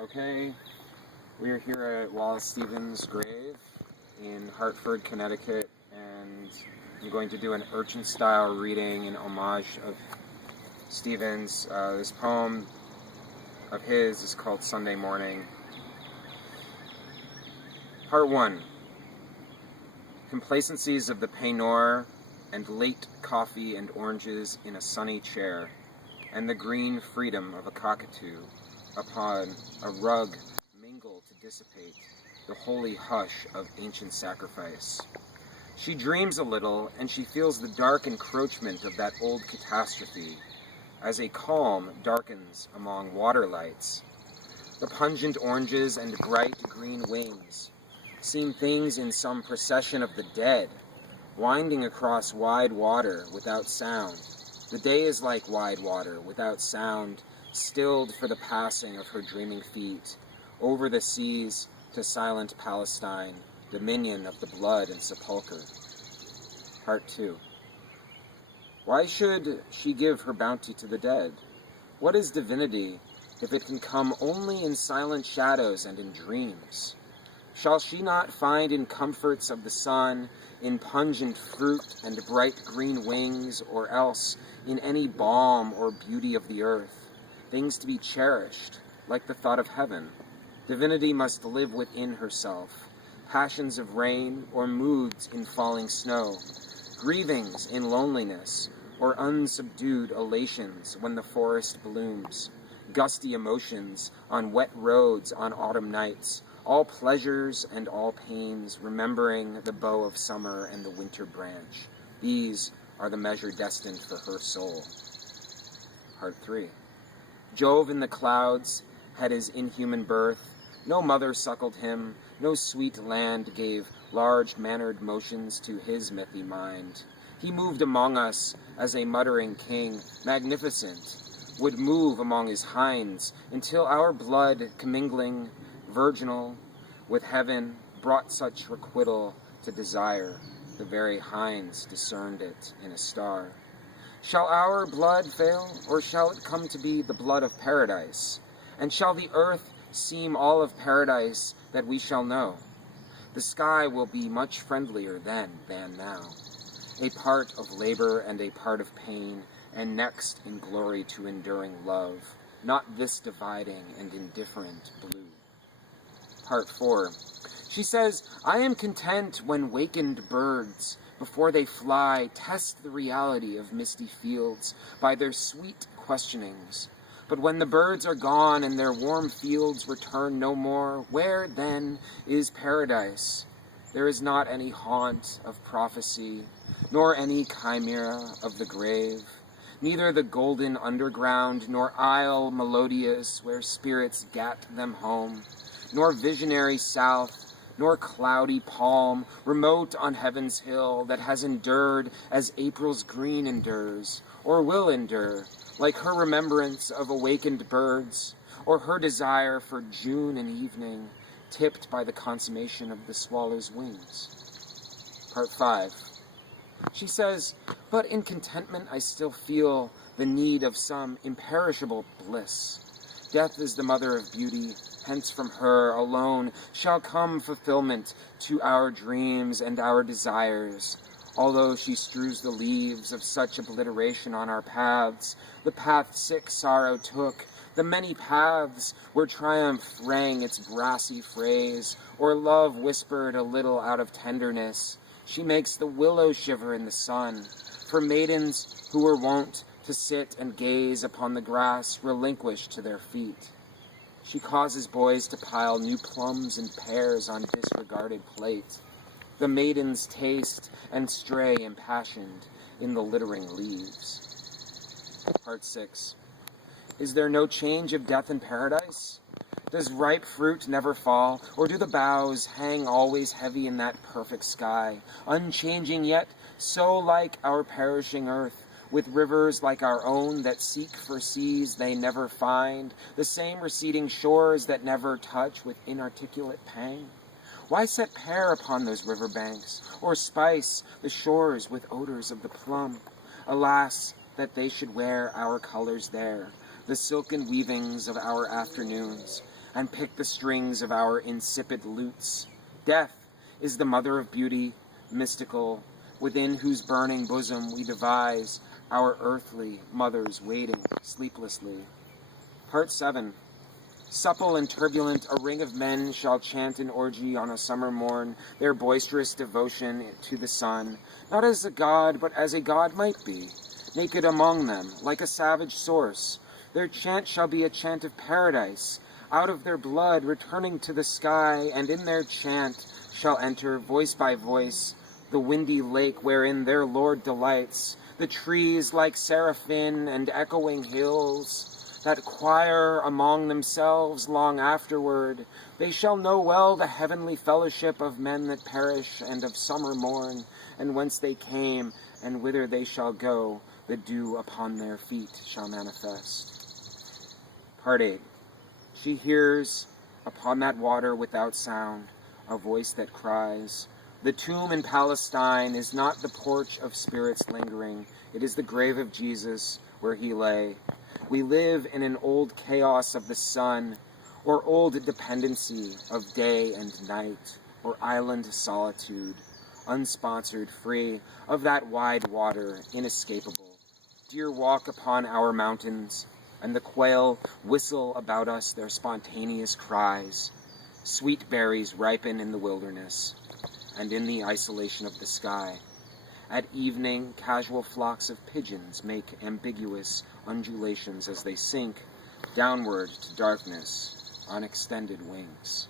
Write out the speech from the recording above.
Okay, we are here at Wallace Stevens' grave in Hartford, Connecticut, and I'm going to do an Urchin-style reading in homage of Stevens. This poem of his is called Sunday Morning. Part 1. Complacencies of the peignoir, and late coffee and oranges in a sunny chair, and the green freedom of a cockatoo upon a rug mingle to dissipate the holy hush of ancient sacrifice. She dreams a little, and she feels the dark encroachment of that old catastrophe, as a calm darkens among water lights. The pungent oranges and bright green wings seem things in some procession of the dead, winding across wide water without sound. The day is like wide water without sound, stilled for the passing of her dreaming feet, over the seas to silent Palestine, dominion of the blood and sepulchre. Part 2. Why should she give her bounty to the dead? What is divinity if it can come only in silent shadows and in dreams? Shall she not find in comforts of the sun, in pungent fruit and bright green wings, or else in any balm or beauty of the earth, things to be cherished, like the thought of heaven? Divinity must live within herself, passions of rain or moods in falling snow, grievings in loneliness or unsubdued elations when the forest blooms, gusty emotions on wet roads on autumn nights, all pleasures and all pains, remembering the bow of summer and the winter branch. These are the measure destined for her soul. Part 3. Jove in the clouds had his inhuman birth. No mother suckled him, no sweet land gave large-mannered motions to his mythy mind. He moved among us as a muttering king, magnificent, would move among his hinds, until our blood, commingling virginal with heaven, brought such requital to desire, the very hinds discerned it in a star. Shall our blood fail, or shall it come to be the blood of paradise? And shall the earth seem all of paradise that we shall know? The sky will be much friendlier then than now, a part of labor and a part of pain, and next in glory to enduring love, not this dividing and indifferent blue. Part 4. She says, I am content when wakened birds, before they fly, test the reality of misty fields by their sweet questionings. But when the birds are gone and their warm fields return no more, where then is paradise? There is not any haunt of prophecy, nor any chimera of the grave, neither the golden underground, nor isle melodious where spirits gat them home, nor visionary south, nor cloudy palm, remote on heaven's hill, that has endured as April's green endures, or will endure, like her remembrance of awakened birds, or her desire for June and evening, tipped by the consummation of the swallow's wings. Part 5. She says, but in contentment I still feel the need of some imperishable bliss. Death is the mother of beauty, hence from her alone shall come fulfillment to our dreams and our desires. Although she strews the leaves of such obliteration on our paths, the path sick sorrow took, the many paths where triumph rang its brassy phrase, or love whispered a little out of tenderness. She makes the willow shiver in the sun, for maidens who were wont to sit and gaze upon the grass relinquished to their feet. She causes boys to pile new plums and pears on disregarded plate. The maidens taste and stray impassioned in the littering leaves. Part 6. Is there no change of death in paradise? Does ripe fruit never fall, or do the boughs hang always heavy in that perfect sky, unchanging yet, so like our perishing earth, with rivers like our own that seek for seas they never find, the same receding shores that never touch with inarticulate pang? Why set pear upon those river banks, or spice the shores with odors of the plum? Alas, that they should wear our colors there, the silken weavings of our afternoons, and pick the strings of our insipid lutes. Death is the mother of beauty, mystical, within whose burning bosom we devise our earthly mothers waiting sleeplessly. Part 7. Supple and turbulent, a ring of men shall chant in orgy on a summer morn their boisterous devotion to the sun, not as a god, but as a god might be, naked among them, like a savage source. Their chant shall be a chant of paradise, out of their blood returning to the sky, and in their chant shall enter, voice by voice, the windy lake wherein their Lord delights, the trees like seraphim and echoing hills, that choir among themselves long afterward. They shall know well the heavenly fellowship of men that perish, and of summer morn, and whence they came, and whither they shall go, the dew upon their feet shall manifest. Part 8. She hears, upon that water without sound, a voice that cries, "The tomb in Palestine is not the porch of spirits lingering, it is the grave of Jesus, where he lay." We live in an old chaos of the sun, or old dependency of day and night, or island solitude, unsponsored, free of that wide water, inescapable. Deer walk upon our mountains, and the quail whistle about us their spontaneous cries. Sweet berries ripen in the wilderness, and in the isolation of the sky. At evening, casual flocks of pigeons make ambiguous undulations as they sink downward to darkness on extended wings.